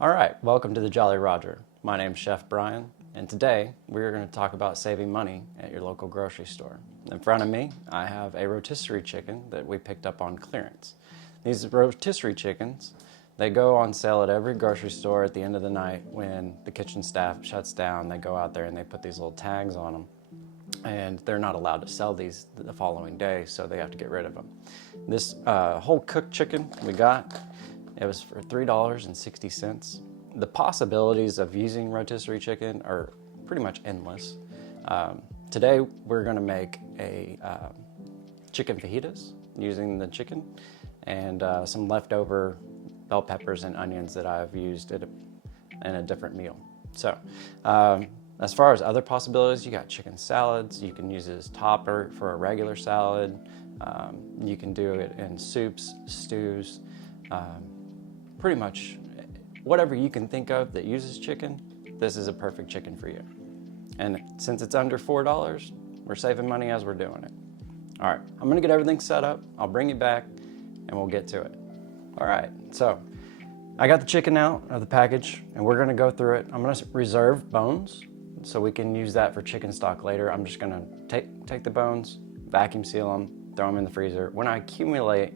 All right, welcome to the Jolly Roger. My name's Chef Brian, and today we're going to talk about saving money at your local grocery store. In front of me, I have a rotisserie chicken that we picked up on clearance. These rotisserie chickens, they go on sale at every grocery store at the end of the night when the kitchen staff shuts down. They go out there and they put these little tags on them, and they're not allowed to sell these the following day, so they have to get rid of them. This whole cooked chicken we got, it was for $3.60. The possibilities of using rotisserie chicken are pretty much endless. Today we're going to make a chicken fajitas using the chicken and some leftover bell peppers and onions that I've used in a different meal. So as far as other possibilities, you got chicken salads. You can use it as topper for a regular salad. You can do it in soups, stews, pretty much whatever you can think of that uses chicken. This is a perfect chicken for you. And since it's under $4, we're saving money as we're doing it. All right, I'm gonna get everything set up. I'll bring you back and we'll get to it. All right, so I got the chicken out of the package and we're gonna go through it. I'm gonna reserve bones so we can use that for chicken stock later. I'm just gonna take the bones, vacuum seal them, throw them in the freezer. When I accumulate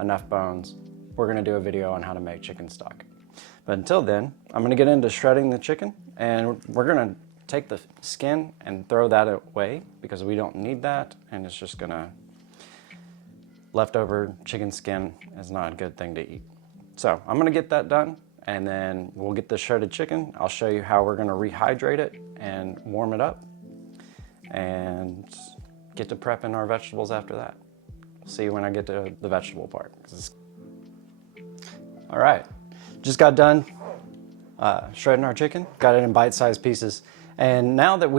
enough bones, we're gonna do a video on how to make chicken stock. But until then, I'm gonna get into shredding the chicken, and we're gonna take the skin and throw that away because we don't need that, and it's just gonna, leftover chicken skin is not a good thing to eat. So I'm gonna get that done, and then we'll get the shredded chicken. I'll show you how we're gonna rehydrate it and warm it up, and get to prepping our vegetables after that. See you when I get to the vegetable part. All right, just got done shredding our chicken, got it in bite-sized pieces. And now that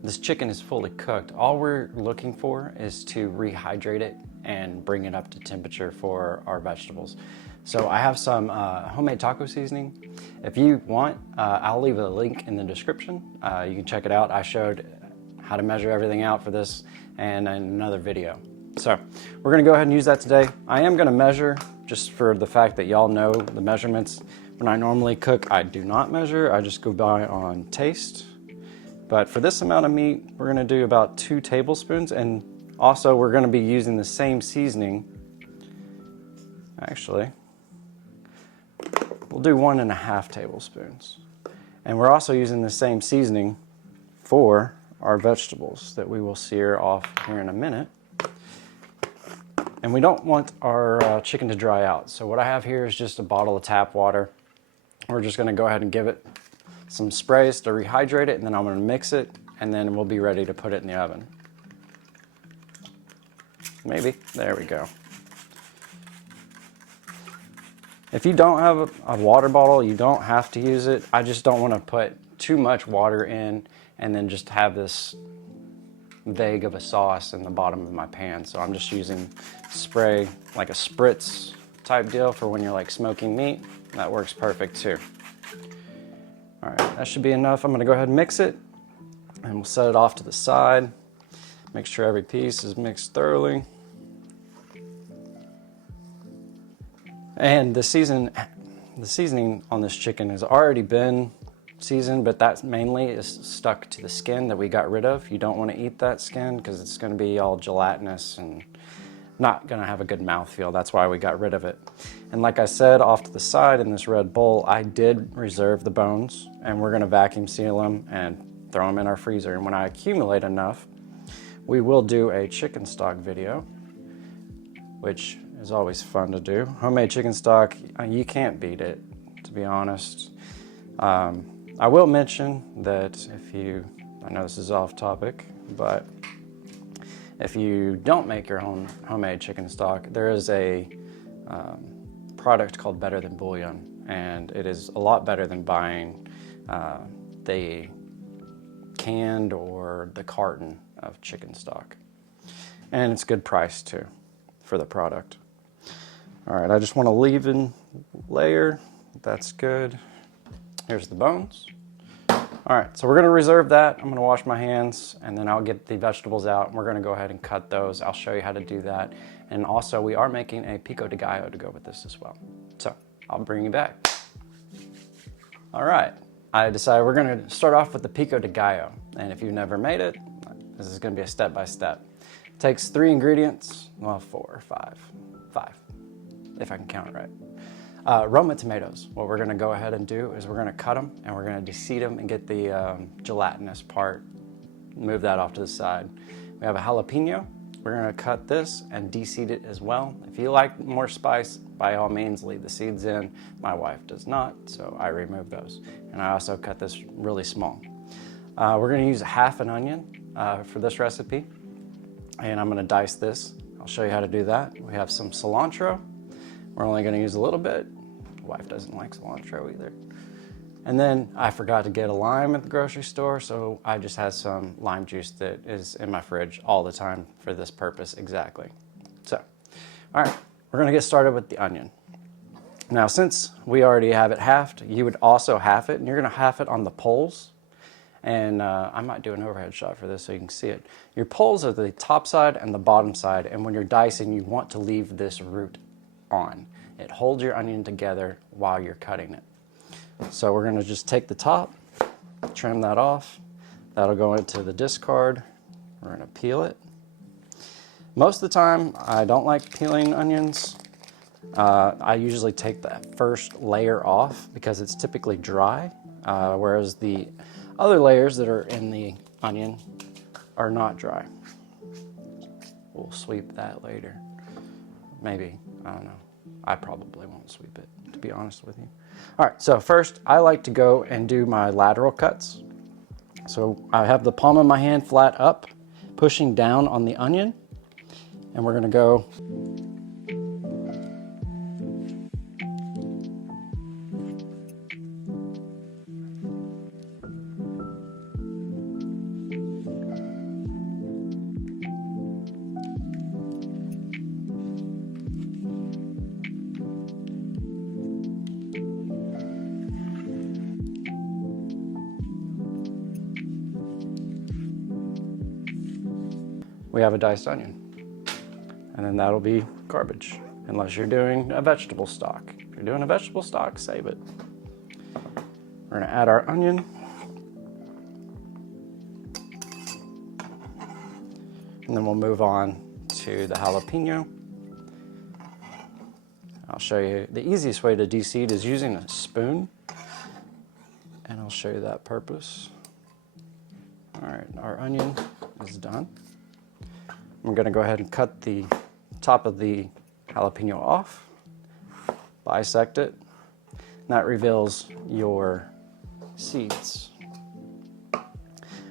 this chicken is fully cooked, all we're looking for is to rehydrate it and bring it up to temperature for our vegetables. So I have some homemade taco seasoning. If you want, I'll leave a link in the description. You can check it out. I showed how to measure everything out for this and in another video. So we're gonna go ahead and use that today. I am gonna measure, just for the fact that y'all know the measurements. When I normally cook, I do not measure, I just go by on taste. But for this amount of meat, we're gonna do about 2 tablespoons, and also we're gonna be using the same seasoning. Actually, we'll do 1.5 tablespoons. And we're also using the same seasoning for our vegetables that we will sear off here in a minute. And we don't want our chicken to dry out. So what I have here is just a bottle of tap water. We're just gonna go ahead and give it some sprays to rehydrate it, and then I'm gonna mix it, and then we'll be ready to put it in the oven. Maybe, there we go. If you don't have a water bottle, you don't have to use it. I just don't wanna put too much water in and then just have this vague of a sauce in the bottom of my pan. So I'm just using spray, like a spritz type deal for when you're like smoking meat. That works perfect too. All right, that should be enough. I'm gonna go ahead and mix it, and we'll set it off to the side. Make sure every piece is mixed thoroughly. And the seasoning on this chicken has already been seasoned, but that mainly is stuck to the skin that we got rid of. You don't want to eat that skin because it's going to be all gelatinous and not going to have a good mouthfeel. That's why we got rid of it. And like I said, off to the side in this red bowl, I did reserve the bones, and we're going to vacuum seal them and throw them in our freezer. And when I accumulate enough, we will do a chicken stock video, which is always fun to do. Homemade chicken stock, you can't beat it, to be honest. I will mention that I know this is off topic, but if you don't make your own homemade chicken stock, there is a product called Better Than Bouillon, and it is a lot better than buying the canned or the carton of chicken stock. And it's a good price too for the product. All right, I just want to leave in layer. That's good. Here's the bones. All right, so we're gonna reserve that. I'm gonna wash my hands, and then I'll get the vegetables out, and we're gonna go ahead and cut those. I'll show you how to do that. And also, we are making a pico de gallo to go with this as well. So, I'll bring you back. All right, I decided we're gonna start off with the pico de gallo. And if you've never made it, this is gonna be a step-by-step. It takes 3 ingredients, well, 4 or 5, if I can count it right. Roma tomatoes. What we're gonna go ahead and do is we're gonna cut them and we're gonna de-seed them and get the gelatinous part, move that off to the side. We have a jalapeno. We're gonna cut this and de-seed it as well. If you like more spice, by all means leave the seeds in. My wife does not, so I remove those. And I also cut this really small. We're gonna use half an onion for this recipe, and I'm gonna dice this. I'll show you how to do that. We have some cilantro. We're only gonna use a little bit. My wife doesn't like cilantro either. And then I forgot to get a lime at the grocery store, so I just had some lime juice that is in my fridge all the time for this purpose exactly. So, all right, we're gonna get started with the onion. Now, since we already have it halved, you would also half it, and you're gonna half it on the poles. And I might do an overhead shot for this so you can see it. Your poles are the top side and the bottom side, and when you're dicing, you want to leave this root on. It holds your onion together while you're cutting it. So we're gonna just take the top, trim that off. That'll go into the discard. We're gonna peel it. Most of the time, I don't like peeling onions. I usually take that first layer off because it's typically dry, whereas the other layers that are in the onion are not dry. We'll sweep that later. Maybe, I don't know. I probably won't sweep it, to be honest with you. All right, so first I like to go and do my lateral cuts. So I have the palm of my hand flat up, pushing down on the onion, and we're gonna go we have a diced onion. And then that'll be garbage, unless you're doing a vegetable stock. If you're doing a vegetable stock, save it. We're gonna add our onion. And then we'll move on to the jalapeno. I'll show you the easiest way to de-seed is using a spoon. And I'll show you that purpose. All right, our onion is done. I'm gonna go ahead and cut the top of the jalapeno off, bisect it, and that reveals your seeds.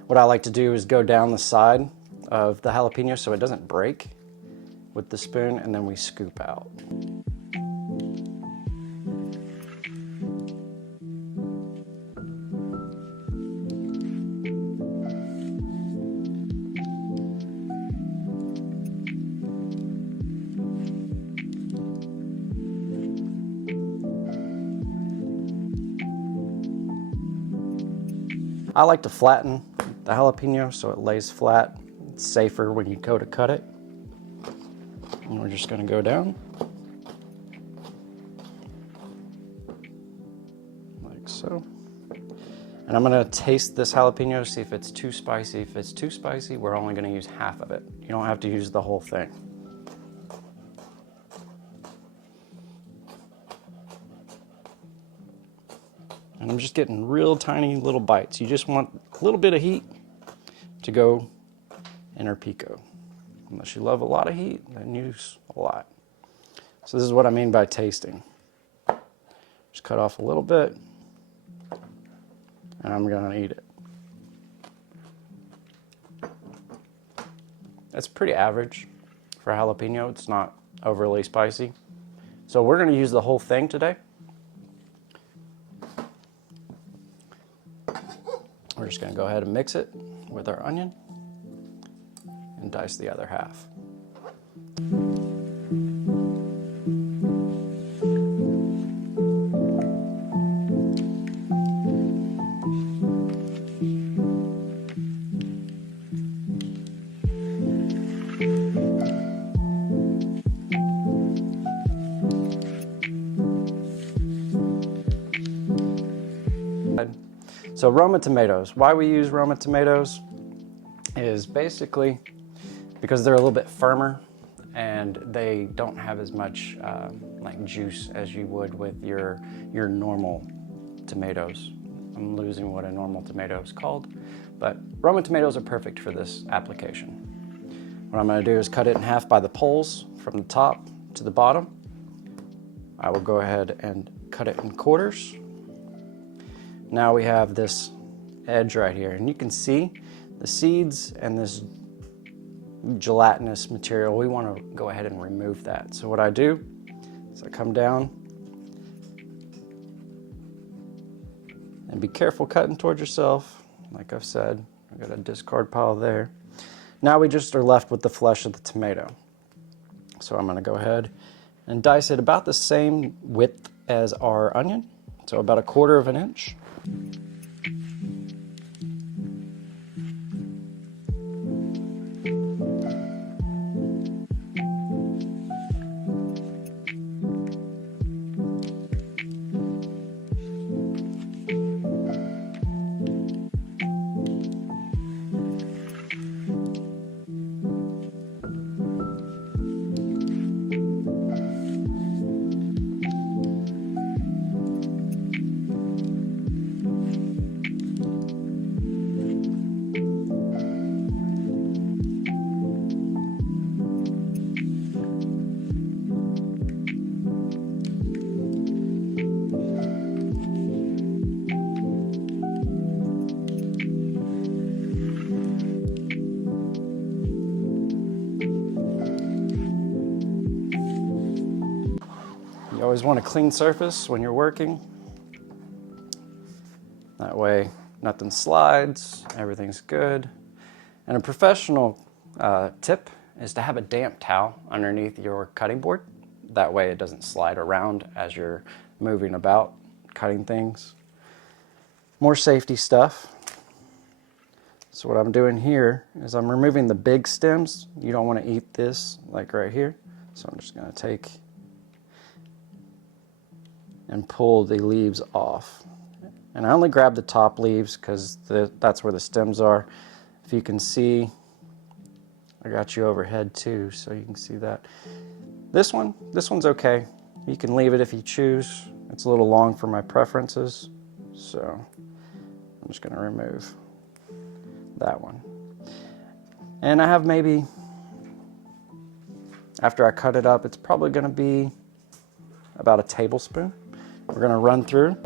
What I like to do is go down the side of the jalapeno so it doesn't break with the spoon, and then we scoop out. I like to flatten the jalapeno so it lays flat. It's safer when you go to cut it. And we're just gonna go down. Like so. And I'm gonna taste this jalapeno, see if it's too spicy. If it's too spicy, we're only gonna use half of it. You don't have to use the whole thing. And I'm just getting real tiny little bites. You just want a little bit of heat to go in our pico. Unless you love a lot of heat, then use a lot. So this is what I mean by tasting. Just cut off a little bit, and I'm gonna eat it. That's pretty average for jalapeno. It's not overly spicy. So we're gonna use the whole thing today. We're just gonna go ahead and mix it with our onion and dice the other half. So Roma tomatoes, why we use Roma tomatoes is basically because they're a little bit firmer and they don't have as much like juice as you would with your normal tomatoes. I'm losing what a normal tomato is called, but Roma tomatoes are perfect for this application. What I'm going to do is cut it in half by the poles from the top to the bottom. I will go ahead and cut it in quarters. Now we have this edge right here, and you can see the seeds and this gelatinous material. We want to go ahead and remove that. So what I do is I come down and be careful cutting towards yourself. Like I've said, I got a discard pile there. Now we just are left with the flesh of the tomato. So I'm going to go ahead and dice it about the same width as our onion, so about 1/4 of an inch. You always want a clean surface when you're working. That way nothing slides, everything's good. And a professional tip is to have a damp towel underneath your cutting board. That way it doesn't slide around as you're moving about, cutting things. More safety stuff. So what I'm doing here is I'm removing the big stems. You don't want to eat this, like right here. So I'm just going to take and pull the leaves off. And I only grab the top leaves because that's where the stems are. If you can see, I got you overhead too, so you can see that. This one's okay. You can leave it if you choose. It's a little long for my preferences, so I'm just going to remove that one. And I have maybe, after I cut it up, it's probably going to be about a tablespoon. We're going to run through.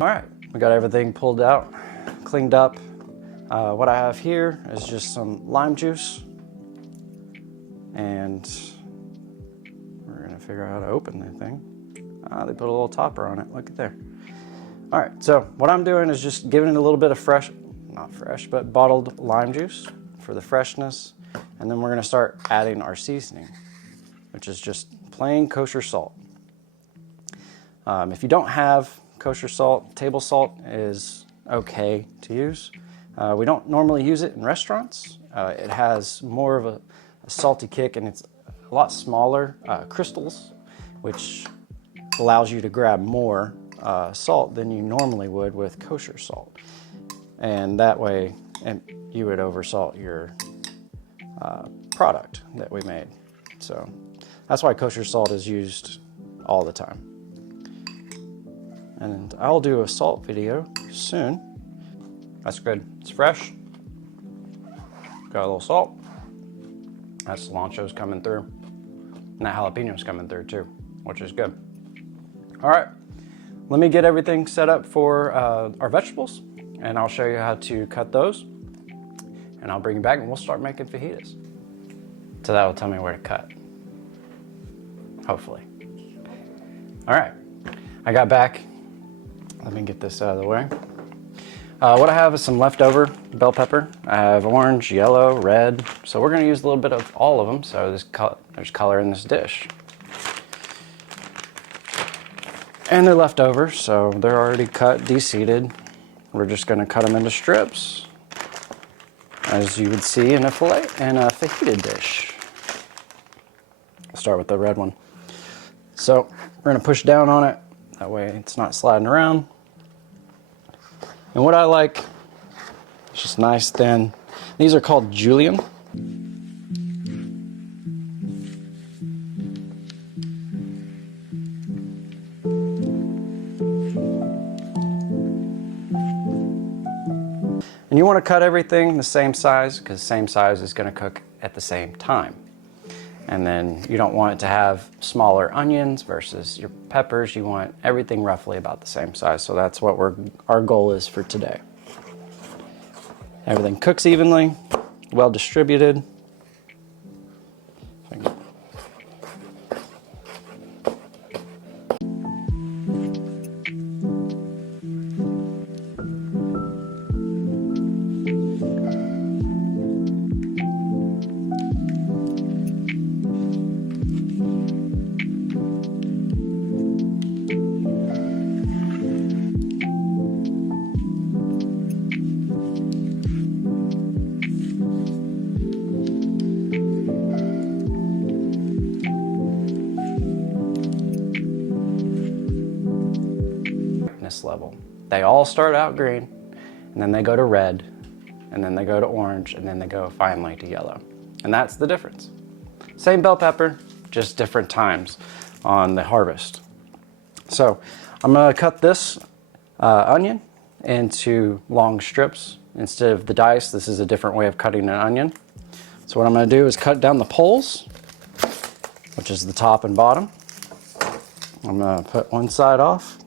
All right, we got everything pulled out, cleaned up. What I have here is just some lime juice, and we're gonna figure out how to open that thing. They put a little topper on it, look at there. All right, so what I'm doing is just giving it a little bit of fresh, not fresh, but bottled lime juice for the freshness, and then we're gonna start adding our seasoning, which is just plain kosher salt. If you don't have kosher salt, table salt is okay to use. We don't normally use it in restaurants. It has more of a salty kick, and it's a lot smaller crystals, which allows you to grab more salt than you normally would with kosher salt. And that way you would oversalt your product that we made. So that's why kosher salt is used all the time. And I'll do a salt video soon. That's good. It's fresh. Got a little salt. That cilantro's coming through. And that jalapeno's coming through too, which is good. All right, let me get everything set up for our vegetables, and I'll show you how to cut those. And I'll bring you back and we'll start making fajitas. So that will tell me where to cut, hopefully. All right, I got back Let me get this out of the way. What I have is some leftover bell pepper. I have orange, yellow, red. So we're gonna use a little bit of all of them. So there's color in this dish. And they're leftover, so they're already cut, de-seeded. We're just gonna cut them into strips, as you would see in a fajita dish. I'll start with the red one. So we're gonna push down on it. That way it's not sliding around. And what I like, it's just nice thin. These are called julienne. And you want to cut everything the same size, because the same size is going to cook at the same time. And then you don't want it to have smaller onions versus your peppers. You want everything roughly about the same size. So that's what our goal is for today. Everything cooks evenly, well distributed. Level. They all start out green, and then they go to red, and then they go to orange, and then they go finally to yellow. And that's the difference. Same bell pepper, just different times on the harvest. So I'm going to cut this onion into long strips instead of the dice. This is a different way of cutting an onion. So what I'm going to do is cut down the poles, which is the top and bottom. I'm going to put one side off.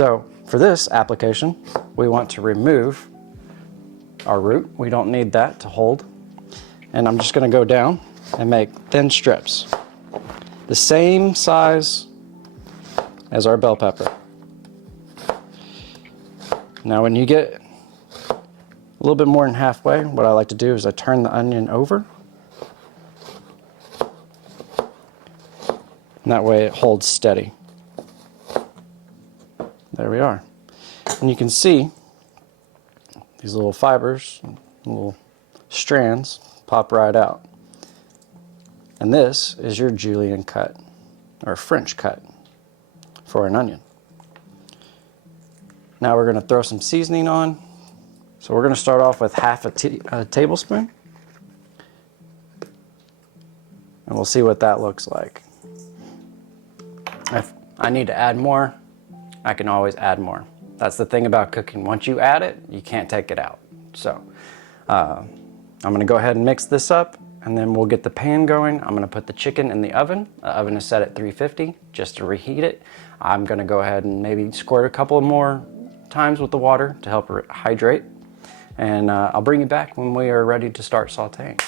So for this application, we want to remove our root. We don't need that to hold. And I'm just going to go down and make thin strips, the same size as our bell pepper. Now when you get a little bit more than halfway, what I like to do is I turn the onion over. And that way it holds steady. There we are. And you can see these little fibers, little strands pop right out. And this is your julienne cut, or French cut, for an onion. Now we're going to throw some seasoning on. So we're going to start off with half a tablespoon. And we'll see what that looks like. If I need to add more, I can always add more. That's the thing about cooking. Once you add it, you can't take it out. So I'm gonna go ahead and mix this up, and then we'll get the pan going. I'm gonna put the chicken in the oven. The oven is set at 350 just to reheat it. I'm gonna go ahead and maybe squirt a couple more times with the water to help hydrate. And I'll bring you back when we are ready to start sauteing.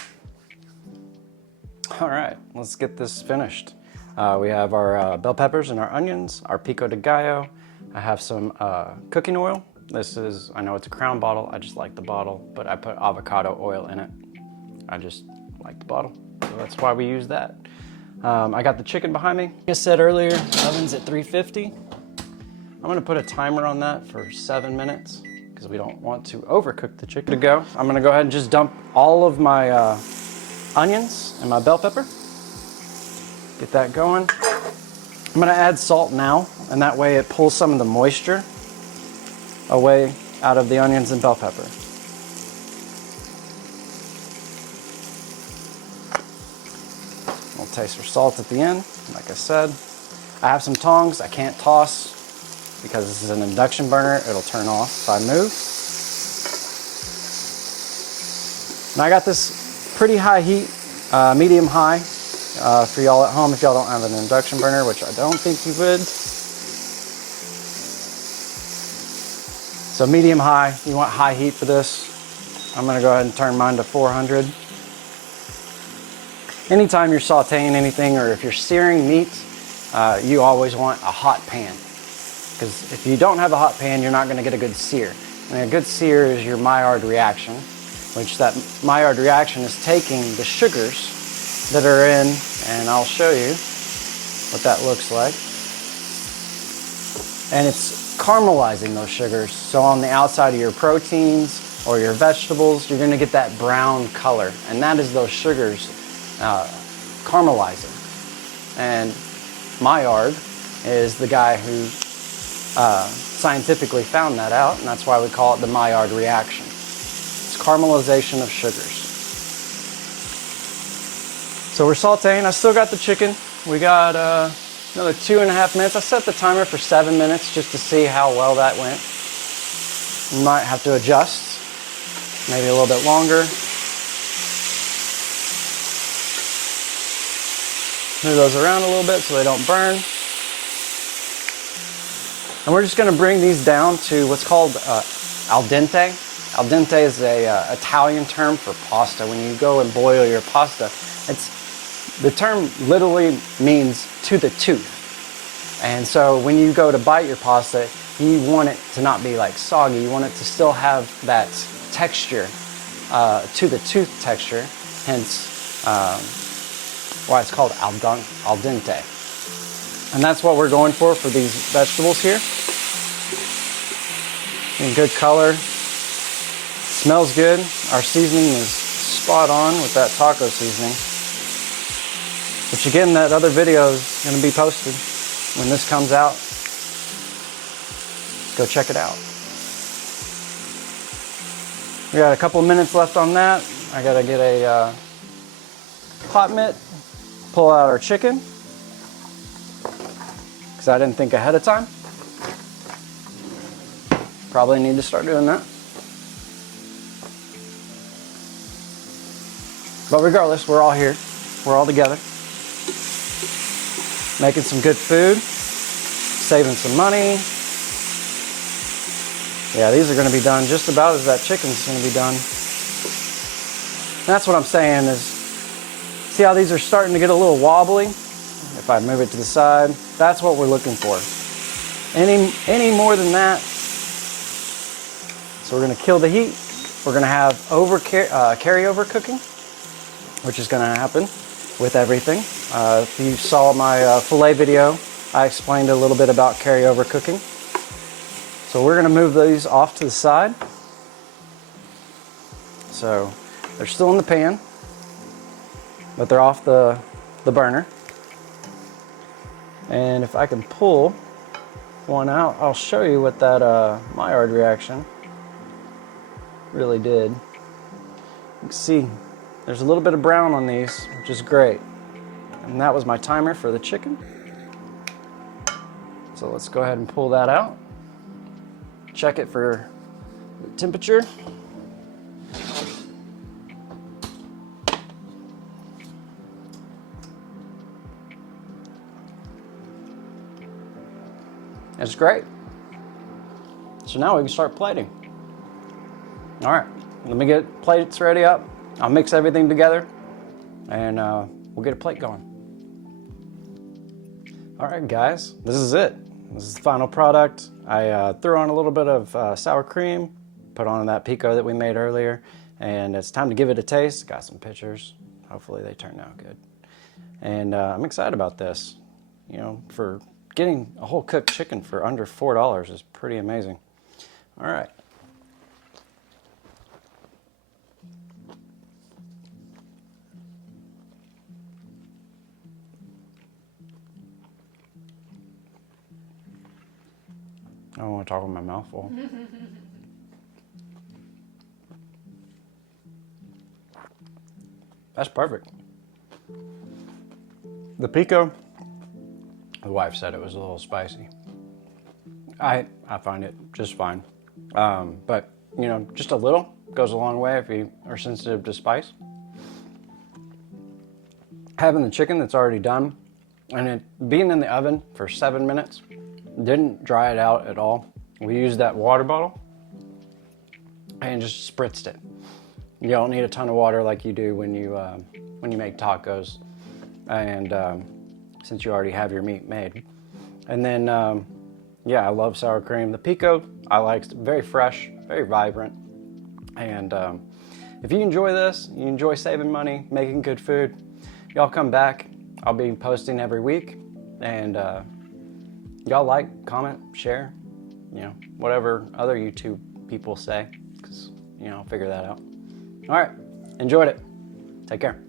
All right, let's get this finished. We have our bell peppers and our onions, our pico de gallo. I have some cooking oil. This is, I know it's a Crown bottle, I just like the bottle, but I put avocado oil in it. I just like the bottle, so that's why we use that. I got the chicken behind me. Like I said earlier, oven's at 350. I'm gonna put a timer on that for 7 minutes because we don't want to overcook the chicken. To go, I'm gonna go ahead and just dump all of my onions and my bell pepper. Get that going. I'm gonna add salt now, and that way it pulls some of the moisture away out of the onions and bell pepper. taste for salt at the end, like I said. I have some tongs I can't toss because this is an induction burner. It'll turn off if I move. And I got this pretty high heat, medium high, for y'all at home if y'all don't have an induction burner, which I don't think you would. So medium high, you want high heat for this. I'm gonna go ahead and turn mine to 400. Anytime you're sauteing anything or if you're searing meat, you always want a hot pan. Because if you don't have a hot pan, you're not gonna get a good sear. And a good sear is your Maillard reaction, which that Maillard reaction is taking the sugars that are in, and I'll show you what that looks like. And it's caramelizing those sugars. So on the outside of your proteins or your vegetables, you're gonna get that brown color. And that is those sugars caramelizing. And Maillard is the guy who scientifically found that out, and that's why we call it the Maillard reaction. It's caramelization of sugars. So we're sauteing. I still got the chicken. We got another 2.5 minutes. I set the timer for 7 minutes just to see how well that went. We might have to adjust, maybe a little bit longer. Move those around a little bit so they don't burn. And we're just going to bring these down to what's called al dente. Al dente is a Italian term for pasta. When you go and boil your pasta, the term literally means to the tooth. And so when you go to bite your pasta, you want it to not be like soggy. You want it to still have that texture, to the tooth texture, hence why it's called al dente. And that's what we're going for these vegetables here. In good color. Smells good. Our seasoning is spot on with that taco seasoning. Which again, that other video is going to be posted when this comes out. Go check it out. We got a couple minutes left on that. I got to get a hot mitt, pull out our chicken. Because I didn't think ahead of time. Probably need to start doing that. But regardless, we're all here. We're all together. Making some good food. Saving some money. Yeah, these are going to be done just about as that chicken's going to be done. And that's what I'm saying is, see how these are starting to get a little wobbly? If I move it to the side, that's what we're looking for. Any more than that. So we're going to kill the heat. We're going to have carryover cooking, which is going to happen with everything. If you saw my filet video, I explained a little bit about carryover cooking. So we're going to move these off to the side. So they're still in the pan, but they're off the burner. And if I can pull one out, I'll show you what that Maillard reaction really did. You can see there's a little bit of brown on these, which is great. And that was my timer for the chicken. So let's go ahead and pull that out. Check it for temperature. It's great. So now we can start plating. All right, let me get plates ready up. I'll mix everything together and we'll get a plate going. All right, guys, this is it. This is the final product. I threw on a little bit of sour cream, put on that pico that we made earlier, and it's time to give it a taste. Got some pictures. Hopefully they turn out good. And I'm excited about this. You know, for getting a whole cooked chicken for under $4 is pretty amazing. All right. I don't want to talk with my mouth full. That's perfect. The pico, the wife said it was a little spicy. I find it just fine. But, you know, just a little goes a long way if you are sensitive to spice. Having the chicken that's already done and it being in the oven for 7 minutes didn't dry it out at all. We used that water bottle and just spritzed it. You don't need a ton of water like you do when you make tacos, and since you already have your meat made. And then, yeah, I love sour cream. The pico, I like, very fresh, very vibrant. And if you enjoy this, you enjoy saving money, making good food, y'all come back. I'll be posting every week, and y'all like, comment, share, you know, whatever other YouTube people say, because, you know, I'll figure that out. All right, enjoyed it. Take care.